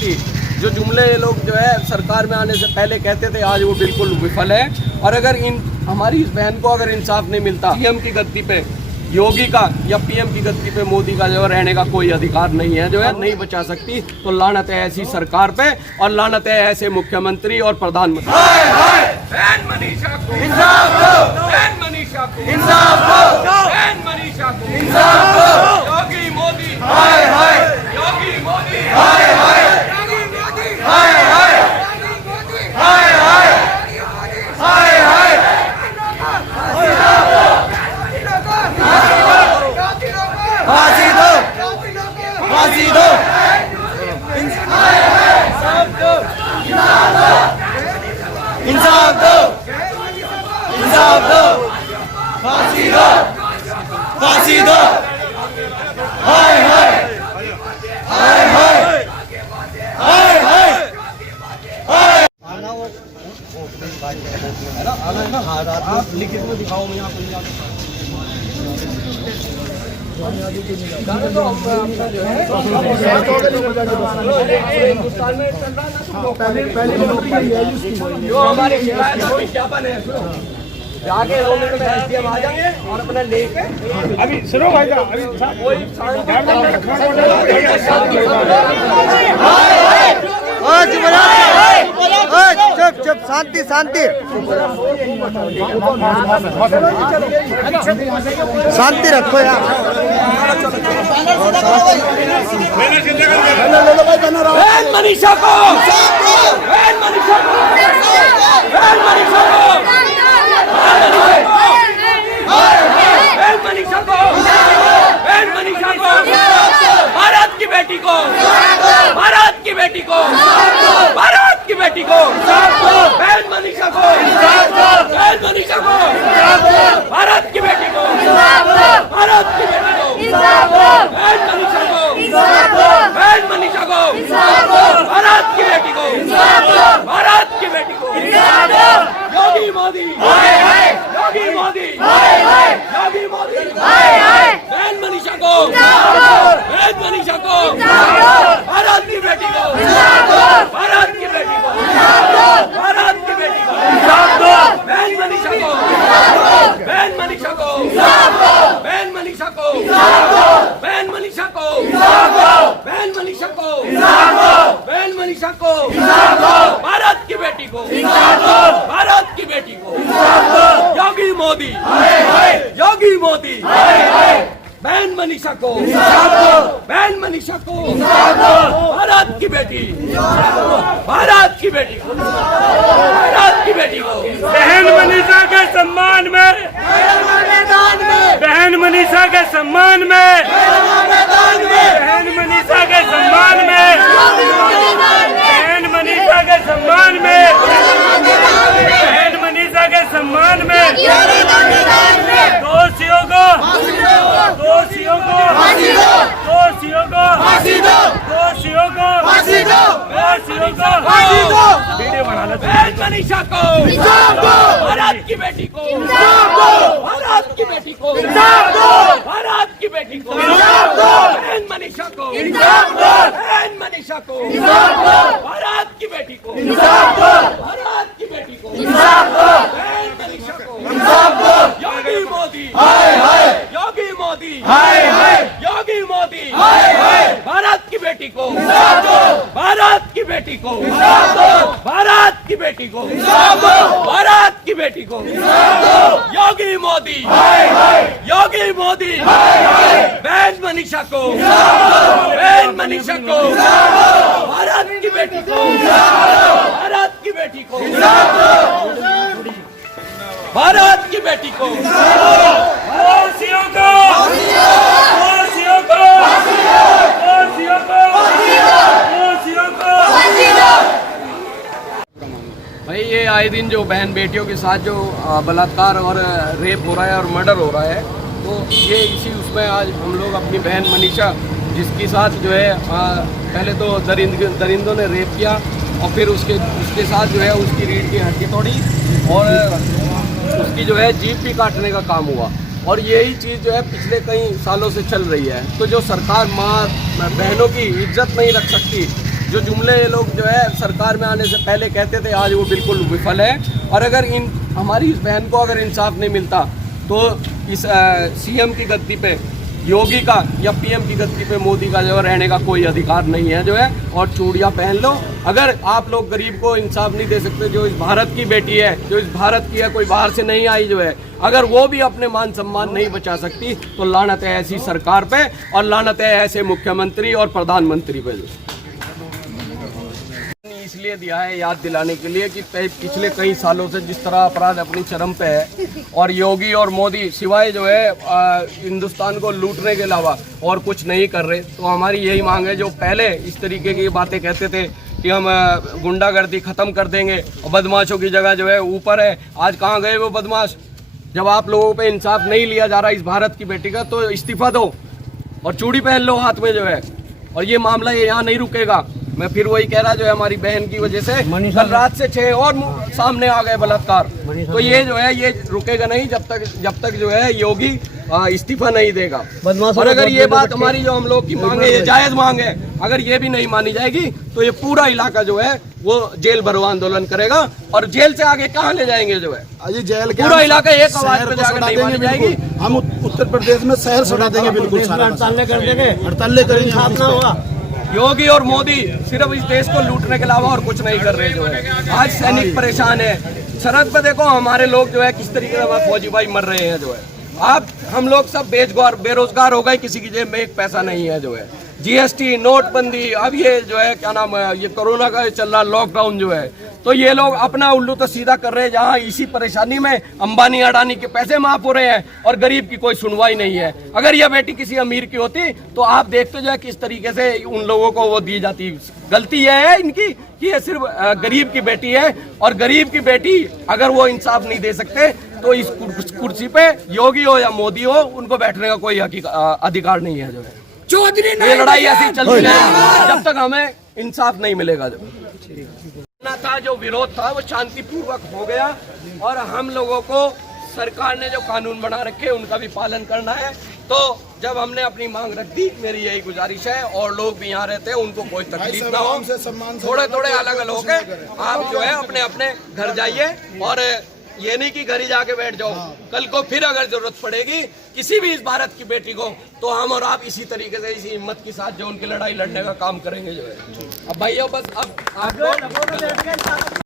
सकती। जो जुमले ये लोग जो है सरकार में आने से पहले कहते थे, आज वो बिल्कुल विफल है। और अगर हमारी इस बहन को अगर इंसाफ नहीं मिलता, पीएम की गद्दी पे योगी का या पीएम की गद्दी पे मोदी का जो रहने का कोई अधिकार नहीं है, जो है नहीं बचा सकती। तो लानत है ऐसी सरकार पे और लानत है ऐसे मुख्यमंत्री और प्रधानमंत्री। बहन मनीषा को इंसाफ दो, बहन मनीषा को इंसाफ दो, बहन मनीषा को इंसाफ दो। योगी मोदी हाय हाय, योगी मोदी हाय हाय, योगी मोदी हाय हाय, हाय हाय, हाय हाय। फांसी दो, फांसी दो, इंसाफ दो, इंसाफ दो, इंसाफ दो, फांसी दो, फांसी दो, हाय हाय, हाय हाय, हाय हाय, हाय। आप लिखित में दिखाओ, मैं यहाँ पर हिंदुस्तान में चल रहा है जो हमारे विज्ञापन है, जाके 2 मिनट में एसडीएम आ जाएंगे और अपना लेके अभी सुनो भाई साहब, अभी चुप चुप, शांति शांति शांति रखो यार। बहन मनीषा को, बहन मनीषा को, बहन मनीषा को, बहन मनीषा को, बहन मनीषा को, भारत की बेटी को, भारत की बेटी को, भारत की बेटी को, बहन मनीषा को, बहन मनीषा को, भारत की बेटी को, भारत की बेटी को, बहन मनीषा को, बहन मनीषा को, भारत की बेटी को, भारत की बेटी को, योगी मोदी, योगी मोदी, योगी मोदी, बहन मनीषा को, बहन मनीषा को, भारत की बेटी को, भारत की बेटी को, भारत की बेटी को, बहन मनीषा को, बहन मनीषा को, बहन मनीषा को, बहन मनीषा को, बहन मनीषा को, बहन मनीषा को, भारत की बेटी को, भारत की बेटी को, योगी मोदी, योगी मोदी, बहन मनीषा को, बहन मनीषा को, भारत की बेटी, भारत की बेटी को, भारत की बेटी को, बहन मनीषा के सम्मान में, बहन मनीषा के सम्मान में, बहन मनीषा के सम्मान में, बहन मनीषा के सम्मान में, बहन मनीषा के सम्मान में, दोषियों को, दोषियों को, दोषियों को, दोषियों को, दोषियों को, वीडियो बना लो। बहन मनीषा को, भारत की बेटी को, भारत की बेटी को, भारत की बेटी को, बहन मनीषा को, बहन मनीषा को, भारत की बेटी को, भारत की बेटी को, बहन मनीषा को, योगी मोदी, योगी मोदी, योगी मोदी, भारत की बेटी को, भारत की बेटी को, भारत की बेटी को, भारत की बेटी को, योगी मोदी, योगी मोदी, बहन मनीषा को, बहन मनीषा को, भारत की बेटी को, भारत की बेटी को, भारत की बेटी को, दोषियों को, दोषियों को, दोषियों को, दोषियों को। भाई ये आए दिन जो बहन बेटियों के साथ जो बलात्कार और रेप हो रहा है और मर्डर हो रहा है, तो ये इसी उसमें आज हम लोग अपनी बहन मनीषा, जिसके साथ जो है पहले तो दरिंदों ने रेप किया और फिर उसके साथ जो है उसकी रीढ़ की हड्डी तोड़ी और उसकी जो है जीभ भी काटने का काम हुआ। और यही चीज़ जो है पिछले कई सालों से चल रही है। तो जो सरकार माँ बहनों की इज्जत नहीं रख सकती जो जुमले ये लोग जो है सरकार में आने से पहले कहते थे, आज वो बिल्कुल विफल है। और अगर हमारी इस बहन को अगर इंसाफ नहीं मिलता तो इस सीएम की गद्दी पे योगी का या पीएम की गद्दी पे मोदी का जो है रहने का कोई अधिकार नहीं है जो है। और चूड़ियाँ पहन लो, अगर आप लोग गरीब को इंसाफ नहीं दे सकते, जो इस भारत की बेटी है, जो इस भारत की है, कोई बाहर से नहीं आई जो है, अगर वो भी अपने मान सम्मान नहीं बचा सकती तो लानत है ऐसी सरकार पे और लानत है ऐसे मुख्यमंत्री और प्रधानमंत्री पे। इसलिए दिया है याद दिलाने के लिए कि पिछले कई सालों से जिस तरह अपराध अपनी चरम पे है और योगी और मोदी सिवाय जो है हिंदुस्तान को लूटने के अलावा और कुछ नहीं कर रहे। तो हमारी यही मांग है, जो पहले इस तरीके की बातें कहते थे कि हम गुंडागर्दी ख़त्म कर देंगे और बदमाशों की जगह जो है ऊपर है, आज कहाँ गए वो बदमाश? जब आप लोगों पे इंसाफ नहीं लिया जा रहा इस भारत की बेटी का तो इस्तीफा दो और चूड़ी पहन लो हाथ में जो है। और ये मामला ये यहाँ नहीं रुकेगा। मैं फिर वही कह रहा, जो है हमारी बहन की वजह से कल रात से 6 और सामने आ गए बलात्कार। तो ये जो है ये रुकेगा नहीं जब तक जो है योगी इस्तीफा नहीं देगा। और अगर ये बात हमारी जो हम लोग की मांग है, ये जायज मांग है, अगर ये भी नहीं मानी जाएगी तो ये पूरा इलाका जो है वो जेल भरो आंदोलन करेगा। और जेल से आगे कहाँ ले जाएंगे जो है, अजी जेल के पूरा इलाका एक आवाज पे जाकर नहीं मानी जाएगी। हम उत्तर प्रदेश में शहर सड़ा देंगे, बिल्कुल हड़तालें कर देंगे, हड़तालें करेंगे, ना होगा। योगी और मोदी सिर्फ इस देश को लूटने के अलावा और कुछ नहीं कर रहे जो है। आज सैनिक परेशान है, सरहद पे देखो हमारे लोग जो है किस तरीके से हमारे फौजी भाई मर रहे हैं जो है। आप हम लोग सब बेरोजगार हो गए, किसी की जेब में एक पैसा नहीं है जो है। जीएसटी, नोटबंदी, अब ये जो है क्या नाम है, ये कोरोना का चल रहा लॉकडाउन जो है, तो ये लोग अपना उल्लू तो सीधा कर रहे हैं। जहाँ इसी परेशानी में अंबानी अडानी के पैसे माफ हो रहे हैं और गरीब की कोई सुनवाई नहीं है। अगर यह बेटी किसी अमीर की होती तो आप देखते जो है किस तरीके से उन लोगों को वो दी जाती। गलती यह है इनकी कि ये सिर्फ गरीब की बेटी है और गरीब की बेटी अगर वो इंसाफ नहीं दे सकते तो इस कुर्सी पे योगी हो या मोदी हो, उनको बैठने का कोई अधिकार नहीं है जो है। ये लड़ाई ऐसी चलती है जब तक हमें इंसाफ नहीं मिलेगा। था जो विरोध था वो शांतिपूर्वक हो गया और हम लोगों को सरकार ने जो कानून बना रखे उनका भी पालन करना है। तो जब हमने अपनी मांग रख दी, मेरी यही गुजारिश है और लोग भी यहाँ रहते हैं उनको कोई तकलीफ ना हो, थोड़े थोड़े अलग अलग होकर आप जो है अपने अपने घर जाइए और ये नहीं कि घर ही जाके बैठ जाओ। कल को फिर अगर जरूरत पड़ेगी किसी भी इस भारत की बेटी को तो हम और आप इसी तरीके से इसी हिम्मत के साथ जो उनकी लड़ाई लड़ने का काम करेंगे जो है। अब भाइयों बस अब आप